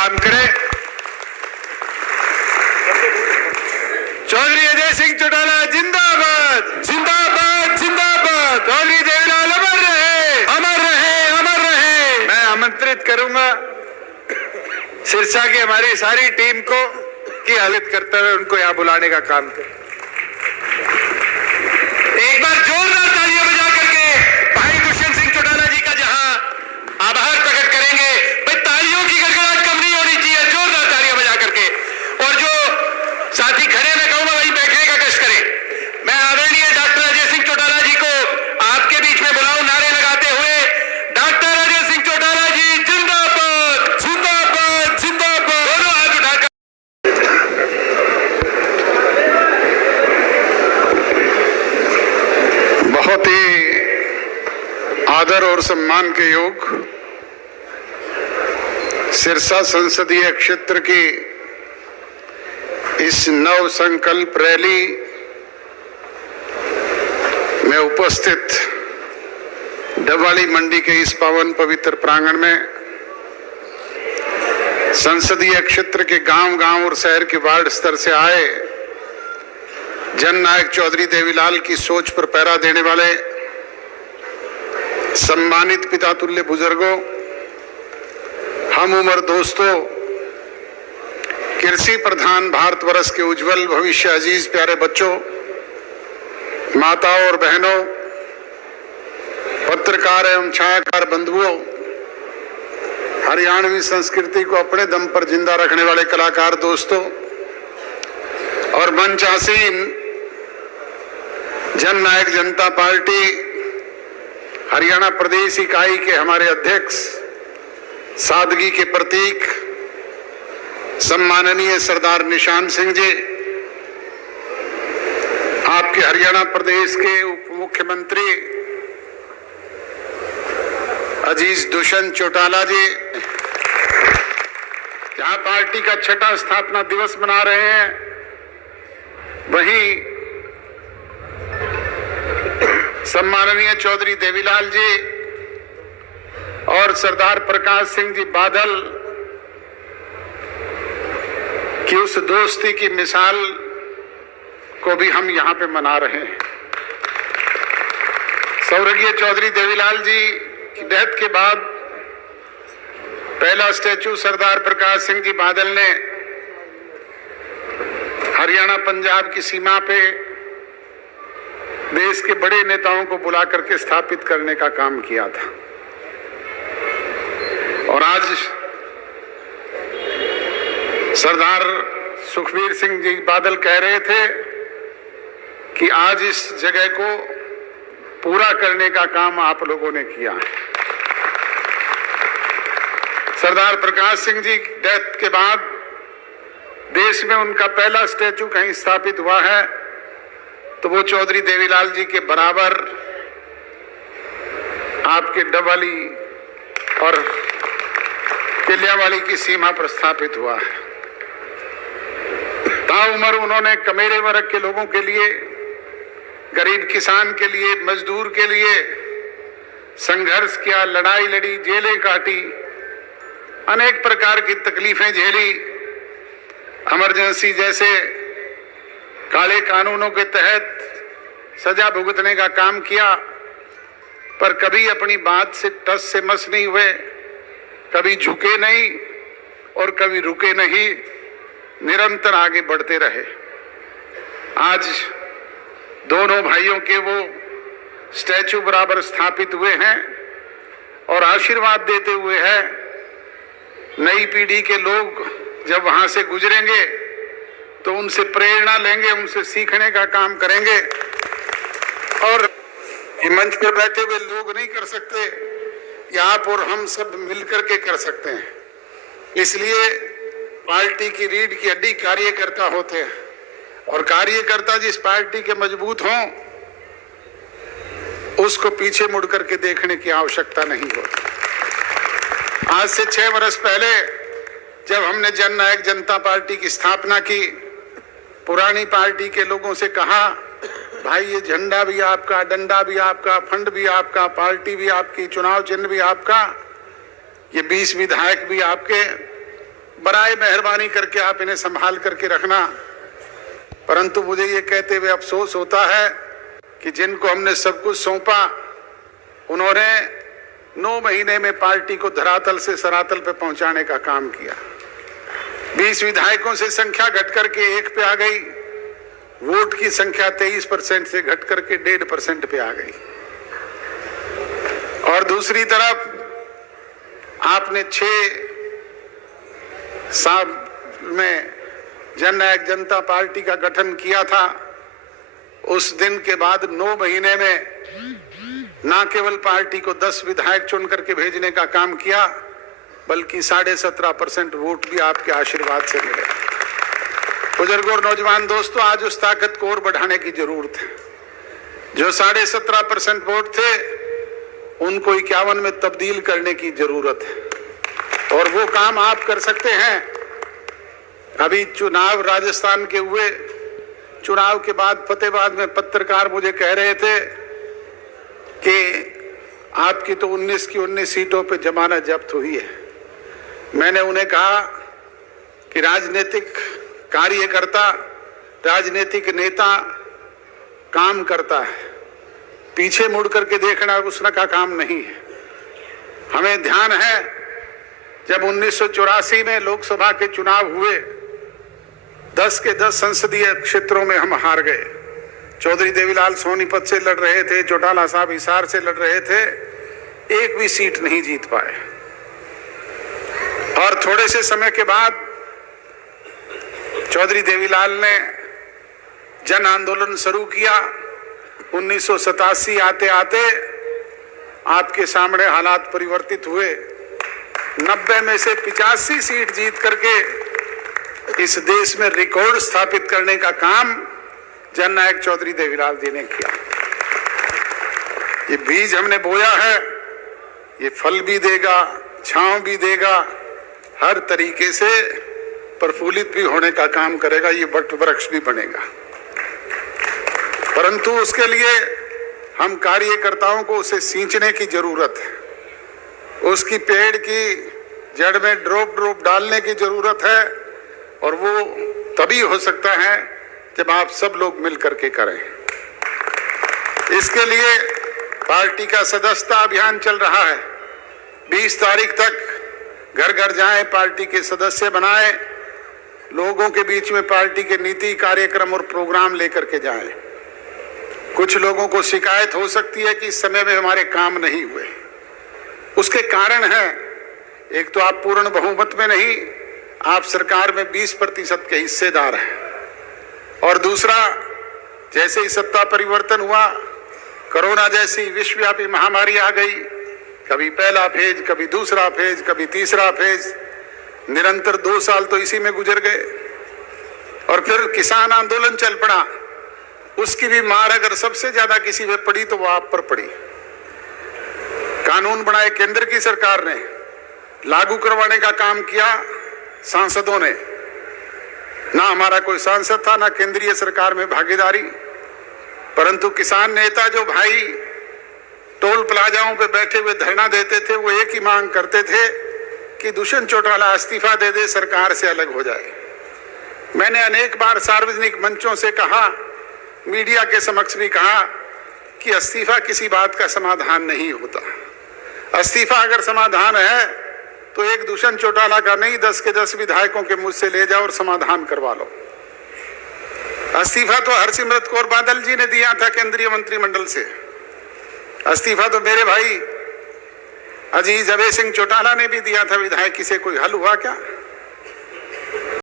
काम करें। चौधरी अजय सिंह चौटाला जिंदाबाद, जिंदाबाद, जिंदाबाद। चौधरी देवीलाल अमर रहे, अमर रहे, अमर रहे। मैं आमंत्रित करूंगा सिरसा की हमारी सारी टीम को कि हालत करते हुए उनको यहां बुलाने का काम करें। एक बार जोरदार तालियां बजा करके भाई दुष्यंत सिंह चौटाला जी का जहां आभार प्रकट करेंगे। भाई तालियों की गड़गड़ाहट कम नहीं होनी चाहिए, जोरदार तालियां बजा करके। और जो साथी खड़े मैं कहूंगा वही बैठने का कष्ट करें। मैं आदरणीय डॉक्टर अजय सिंह चौटाला जी को आपके बीच में बुलाऊं नारे लगाते हुए। डॉक्टर अजय सिंह चौटाला जी जिंदाबाद, जिंदाबाद, जिंदाबाद। दोनों हाथ उठाकर बहुत ही आदर और सम्मान के योग सिरसा संसदीय क्षेत्र की इस नव संकल्प रैली में उपस्थित डबवाली मंडी के इस पावन पवित्र प्रांगण में संसदीय क्षेत्र के गांव-गांव और शहर के वार्ड स्तर से आए जननायक चौधरी देवीलाल की सोच पर पहरा देने वाले सम्मानित पिता तुल्य बुजुर्गों, हम उम्र दोस्तों, कृषि प्रधान भारतवर्ष के उज्जवल भविष्य, अजीज प्यारे बच्चों, माताओं और बहनों, पत्रकार एवं छायाकार बंधुओं, हरियाणवी संस्कृति को अपने दम पर जिंदा रखने वाले कलाकार दोस्तों और मंच आसीन जननायक जनता पार्टी हरियाणा प्रदेश इकाई के हमारे अध्यक्ष, सादगी के प्रतीक सम्माननीय सरदार निशान सिंह जी, आपके हरियाणा प्रदेश के उप मुख्यमंत्री अजीज दुष्यंत चौटाला जी, जहां पार्टी का 6वां स्थापना दिवस मना रहे हैं, वहीं सम्माननीय चौधरी देवीलाल जी और सरदार प्रकाश सिंह जी बादल की उस दोस्ती की मिसाल को भी हम यहां पे मना रहे हैं। स्वर्गीय चौधरी देवीलाल जी की डेथ के बाद पहला स्टैचू सरदार प्रकाश सिंह जी बादल ने हरियाणा पंजाब की सीमा पे देश के बड़े नेताओं को बुला करके स्थापित करने का काम किया था। और आज सरदार सुखबीर सिंह जी बादल कह रहे थे कि आज इस जगह को पूरा करने का काम आप लोगों ने किया है। सरदार प्रकाश सिंह जी डेथ के बाद देश में उनका पहला स्टैचू कहीं स्थापित हुआ है तो वो चौधरी देवीलाल जी के बराबर आपके डबवाली और किलियावाली की सीमा पर स्थापित हुआ है। ताउम्र उन्होंने कमेरे वर्ग के लोगों के लिए, गरीब किसान के लिए, मजदूर के लिए संघर्ष किया, लड़ाई लड़ी, जेलें काटी, अनेक प्रकार की तकलीफें झेली, इमरजेंसी जैसे काले कानूनों के तहत सजा भुगतने का काम किया, पर कभी अपनी बात से टस से मस नहीं हुए, कभी झुके नहीं और कभी रुके नहीं, निरंतर आगे बढ़ते रहे। आज दोनों भाइयों के वो स्टैचू बराबर स्थापित हुए हैं और आशीर्वाद देते हुए हैं। नई पीढ़ी के लोग जब वहां से गुजरेंगे तो उनसे प्रेरणा लेंगे, उनसे सीखने का काम करेंगे। और ये मंच पर बैठे हुए लोग नहीं कर सकते, ये आप और हम सब मिलकर के कर सकते हैं। इसलिए पार्टी की रीढ़ की हड्डी कार्यकर्ता होते हैं और कार्यकर्ता जिस पार्टी के मजबूत हों उसको पीछे मुड़ करके देखने की आवश्यकता नहीं होती। आज से 6 वर्ष पहले जब हमने जननायक जनता पार्टी की स्थापना की, पुरानी पार्टी के लोगों से कहा, भाई ये झंडा भी आपका, डंडा भी आपका, फंड भी आपका, पार्टी भी आपकी, चुनाव चिन्ह भी आपका, ये 20 विधायक भी आपके, बराए मेहरबानी करके आप इन्हें संभाल करके रखना। परंतु मुझे ये कहते हुए अफसोस होता है कि जिनको हमने सब कुछ सौंपा उन्होंने 9 महीने में पार्टी को धरातल से सरातल पे पहुंचाने का काम किया। 20 विधायकों से संख्या घट करके 1 पे आ गई, वोट की संख्या 23% से घट करके 1.5% पे आ गई। और दूसरी तरफ आपने 6 साल में जननायक जनता पार्टी का गठन किया था। उस दिन के बाद 9 महीने में ना केवल पार्टी को 10 विधायक चुन करके भेजने का काम किया, बल्कि 17.5% वोट भी आपके आशीर्वाद से मिले। बुजुर्गों और नौजवान दोस्तों, आज उस ताकत को और बढ़ाने की जरूरत है। जो 17.5% वोट थे उनको 51 में तब्दील करने की जरूरत है और वो काम आप कर सकते हैं। अभी चुनाव राजस्थान के हुए, चुनाव के बाद फतेहाबाद में पत्रकार मुझे कह रहे थे कि आपकी तो 19 की 19 सीटों पे जमानत जब्त हुई है। मैंने उन्हें कहा कि राजनीतिक कार्यकर्ता, राजनीतिक नेता काम करता है, पीछे मुड़ करके देखना उसका काम नहीं है। हमें ध्यान है जब 1984 में लोकसभा के चुनाव हुए, 10 के 10 संसदीय क्षेत्रों में हम हार गए। चौधरी देवीलाल सोनीपत से लड़ रहे थे, चौटाला साहब हिसार से लड़ रहे थे, एक भी सीट नहीं जीत पाए। और थोड़े से समय के बाद चौधरी देवीलाल ने जन आंदोलन शुरू किया। 1987 आते आते आपके सामने हालात परिवर्तित हुए। 90 में से 85 सीट जीत करके इस देश में रिकॉर्ड स्थापित करने का काम जननायक चौधरी देवीलाल जी ने किया। ये बीज हमने बोया है, ये फल भी देगा, छांव भी देगा, हर तरीके से प्रफुल्लित भी होने का काम करेगा, ये वट वृक्ष भी बनेगा। परंतु उसके लिए हम कार्यकर्ताओं को उसे सींचने की जरूरत है, उसकी पेड़ की जड़ में ड्रॉप डालने की जरूरत है। और वो तभी हो सकता है जब आप सब लोग मिल करके करें। इसके लिए पार्टी का सदस्यता अभियान चल रहा है। 20 तारीख तक घर घर जाएं, पार्टी के सदस्य बनाएं, लोगों के बीच में पार्टी के नीति, कार्यक्रम और प्रोग्राम लेकर के जाएं। कुछ लोगों को शिकायत हो सकती है कि इस समय में हमारे काम नहीं हुए। उसके कारण है, एक तो आप पूर्ण बहुमत में नहीं, आप सरकार में 20% के हिस्सेदार हैं। और दूसरा, जैसे ही सत्ता परिवर्तन हुआ, कोरोना जैसी विश्वव्यापी महामारी आ गई, कभी पहला फेज, कभी दूसरा फेज, कभी तीसरा फेज, निरंतर 2 साल तो इसी में गुजर गए। और फिर किसान आंदोलन चल पड़ा। उसकी भी मार अगर सबसे ज्यादा किसी पे पड़ी तो वो आप पर पड़ी। कानून बनाए केंद्र की सरकार ने, लागू करवाने का काम किया सांसदों ने। ना हमारा कोई सांसद था, ना केंद्रीय सरकार में भागीदारी। परंतु किसान नेता जो भाई टोल प्लाजाओं पे बैठे हुए धरना देते थे, वो एक ही मांग करते थे कि दुष्यंत चौटाला इस्तीफा दे दे, सरकार से अलग हो जाए। मैंने अनेक बार सार्वजनिक मंचों से कहा, मीडिया के समक्ष भी कहा कि इस्तीफा किसी बात का समाधान नहीं होता। इस्तीफा अगर समाधान है तो एक दुष्यंत चौटाला का नहीं, 10 के 10 विधायकों के मुझसे ले जाओ और समाधान करवा लो। इस्तीफा तो हरसिमरत कौर बादल जी ने दिया था केंद्रीय मंत्रिमंडल से। इस्तीफा तो मेरे भाई अजीज अभय सिंह चौटाला ने भी दिया था विधायकी से। कोई हल हुआ क्या?